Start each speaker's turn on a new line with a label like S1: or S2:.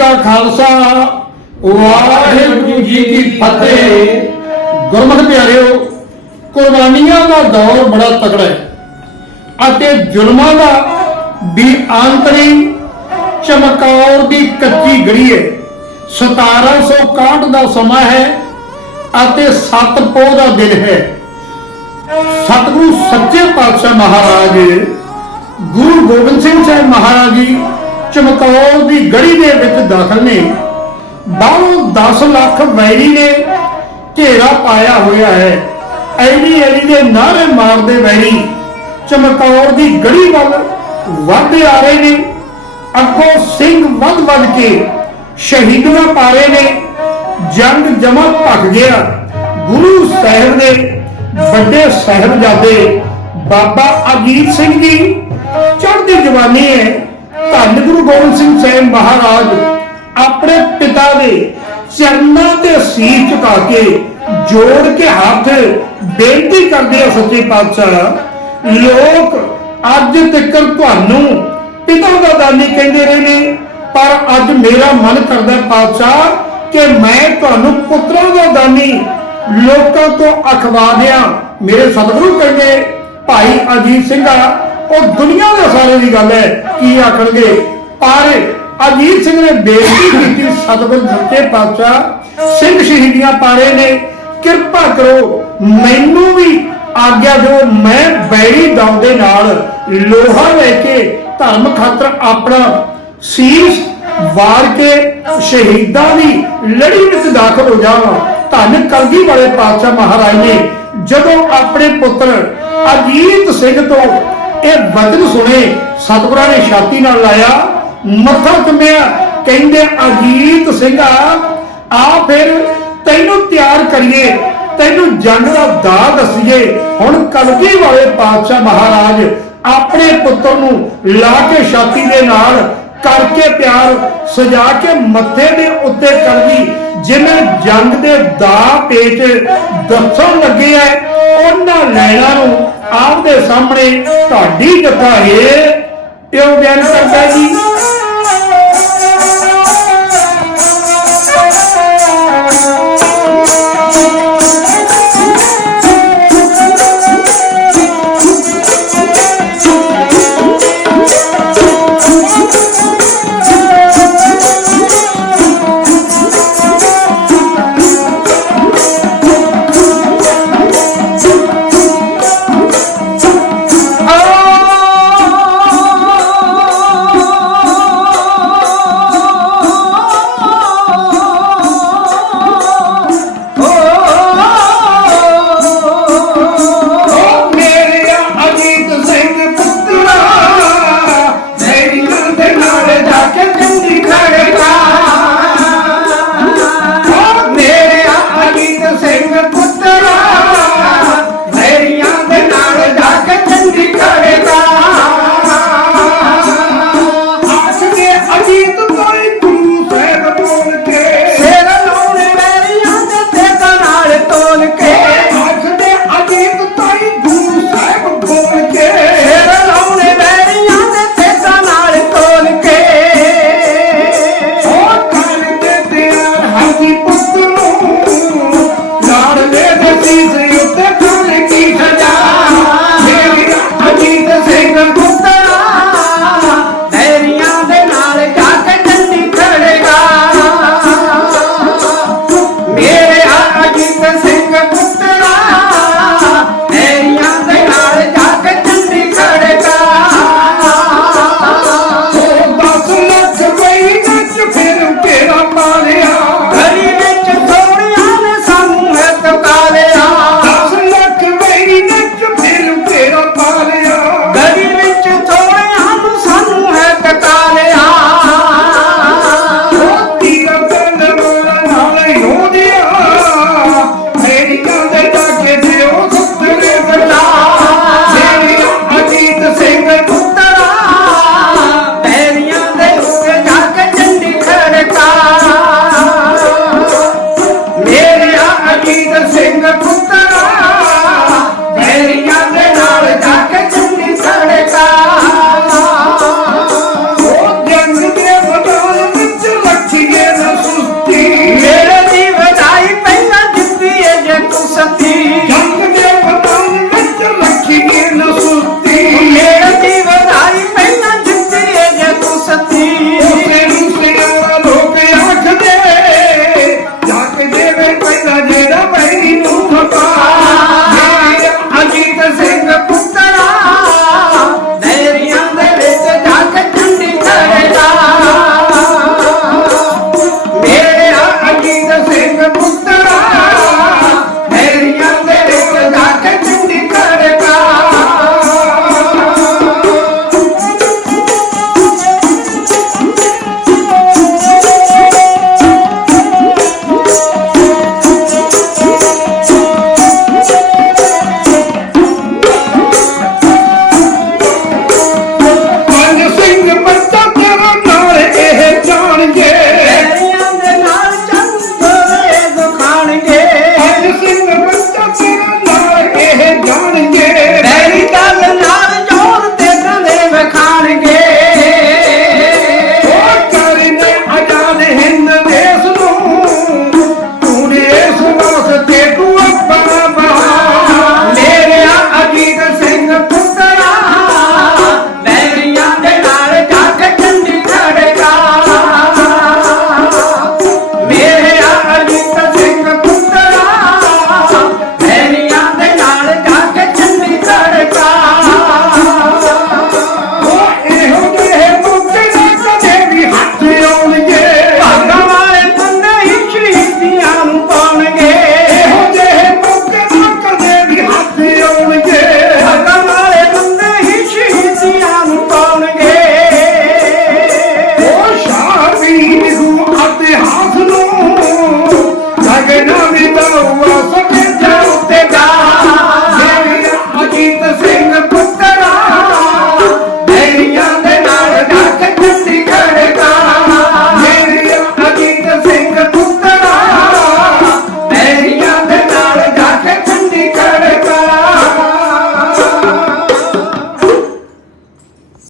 S1: ਕਾ ਖਾਲਸਾ, ਵਾਹਿਗੁਰੂ ਜੀ ਕੀ ਫਤਿਹ। ਗੁਰਮਤਿ ਪਿਆਰਿਓ, ਕੁਰਬਾਨੀਆਂ ਦਾ ਦੌਰ ਬੜਾ ਤਕੜਾ ਹੈ ਅਤੇ ਜ਼ੁਲਮਾਂ ਦਾ ਵੀ ਆਂਤਰੀ ਚਮਕੌਰ ਦੀ ਕੱਚੀ ਗੜੀ ਹੈ। 1761 ਦਾ ਸਮਾਂ ਹੈ ਅਤੇ ਸੱਤ ਪੋਹ ਦਾ ਦਿਨ ਹੈ। ਸਤਿਗੁਰੂ ਸੱਚੇ ਪਾਤਸ਼ਾਹ ਮਹਾਰਾਜ, ਗੁਰੂ ਗੋਬਿੰਦ ਸਿੰਘ ਸਾਹਿਬ ਮਹਾਰਾਜ ਜੀ ਚਮਕੌਰ ਦੀ ਗੜੀ ਦੇ ਵਿੱਚ ਦਾਖਲ ਨੇ। ਬਾਹਰੋਂ 10 ਲੱਖ ਵੈਰੀ ਨੇ ਘੇਰਾ ਪਾਇਆ ਹੋਇਆ ਹੈ। ਐਡੀ ਐਡੀ ਦੇ ਨਾਰੇ ਮਾਰਦੇ ਵੈਰੀ ਚਮਕੌਰ ਦੀ ਗੜੀ ਵੱਲ ਵੱਧਦੇ ਆ ਰਹੇ ਨੇ। ਅੱਗੋਂ ਸਿੰਘ ਵੱਧ ਵੱਧ ਕੇ ਸ਼ਹੀਦਾਂ ਪਾ ਰਹੇ ਨੇ। ਜੰਗ ਜਮਾ ਭੱਗ ਗਿਆ। ਗੁਰੂ ਸਾਹਿਬ ਦੇ ਵੱਡੇ ਸਾਹਿਬਜ਼ਾਦੇ ਬਾਬਾ ਅਜੀਤ ਸਿੰਘ ਜੀ ਚੜ੍ਹਦੀ ਜਵਾਨੀ ਹੈ। ਧੰਨ ਗੁਰੂ ਗੋਬਿੰਦ ਸਿੰਘ ਸਾਹਿਬ ਮਹਾਰਾਜ ਆਪਣੇ ਪਿਤਾ ਦੇ ਚਰਨਾਂ ਤੇ ਸੀਸ ਝੁਕਾ ਕੇ ਜੋੜ ਕੇ ਹੱਥ ਬੇਨਤੀ ਕਰਦੇ ਆ ਸੱਚੇ ਪਾਤਸ਼ਾਹ, ਲੋਕ ਅੱਜ ਤੱਕ ਤੁਹਾਨੂੰ ਪਿਤਾ ਦਾ ਦਾਨੀ ਕਹਿੰਦੇ ਰਹੇ ਨੇ, ਪਰ ਅੱਜ ਮੇਰਾ ਮਨ ਕਰਦਾ ਪਾਤਸ਼ਾਹ ਕਿ ਮੈਂ ਤੁਹਾਨੂੰ ਪੁੱਤਰਾਂ ਦਾ ਦਾਨੀ ਲੋਕਾਂ ਤੋਂ ਅਖਵਾ ਦਿਆਂ। ਮੇਰੇ ਸਤਿਗੁਰੂ ਕਹਿੰਦੇ, ਭਾਈ ਅਜੀਤ ਸਿੰਘ ਉਹ ਦੁਨੀਆ ਦੇ ਸਾਰੇ ਦੀ ਗੱਲ ਹੈ, ਕੀ ਆਖਣਗੇ? ਪਰ ਅਜੀਤ ਸਿੰਘ ਨੇ ਬੇਨਤੀ ਕੀਤੀ, ਸਤਿਗੁਰ ਸੱਚੇ ਪਾਤਸ਼ਾਹ, ਸਿੰਘ ਸ਼ਹੀਦੀਆਂ ਪਾਰੇ ਨੇ, ਕਿਰਪਾ ਕਰੋ, ਮੈਨੂੰ ਵੀ ਆਗਿਆ ਦਿਓ, ਮੈਂ ਬੈਰੀ ਦਮ ਦੇ ਨਾਲ ਲੋਹਾ ਲੈ ਕੇ ਧਰਮ ਖਾਤਰ ਆਪਣਾ ਸੀਸ ਵਾਰ ਕੇ ਸ਼ਹੀਦਾਂ ਦੀ ਲੜੀ ਵਿੱਚ ਦਾਖਲ ਹੋ ਜਾਵਾਂ। ਧੰਨ ਕਲਗੀ ਵਾਲੇ ਪਾਤਸ਼ਾਹ ਮਹਾਰਾਜ ਨੇ ਜਦੋਂ ਆਪਣੇ ਪੁੱਤਰ ਅਜੀਤ ਸਿੰਘ ਤੋਂ ਇਹ ਵਚਨ ਸੁਣੇ, ਸਤਿਗੁਰਾਂ ਨੇ ਛਾਤੀ ਨਾਲ ਲਾਇਆ, ਮੱਥਾ ਚੁੰਮਿਆ ਕਹਿੰਦੇ, ਅਜੀਤ ਸਿੰਘਾ ਆ ਫਿਰ ਤੈਨੂੰ ਤਿਆਰ ਕਰੀਏ, ਤੈਨੂੰ ਜੰਗ ਦਾ ਦਾਅ ਦਸੀਏ। ਹੁਣ ਕਲਗੀ ਵਾਲੇ ਪਾਤਸ਼ਾਹ ਮਹਾਰਾਜ ਆਪਣੇ ਪੁੱਤਰ ਨੂੰ ਲਾ ਕੇ ਛਾਤੀ ਦੇ ਨਾਲ ਕਰਕੇ ਪਿਆਰ ਸਜਾ ਕੇ ਮੱਥੇ ਦੇ ਉੱਤੇ ਕਲਗੀ ਜਿਵੇਂ ਜੰਗ ਦੇ ਦਾ ਪੇਚ ਦੱਸਣ ਲੱਗੇ ਐ, ਉਹਨਾਂ ਲੈਣਾ ਨੂੰ ਆਪਦੇ ਸਾਹਮਣੇ ਤੁਹਾਡੀ ਜੱਥਾ ਹੈ ਇਹ ਬਿਆਨ ਕਰਦਾ ਜੀ।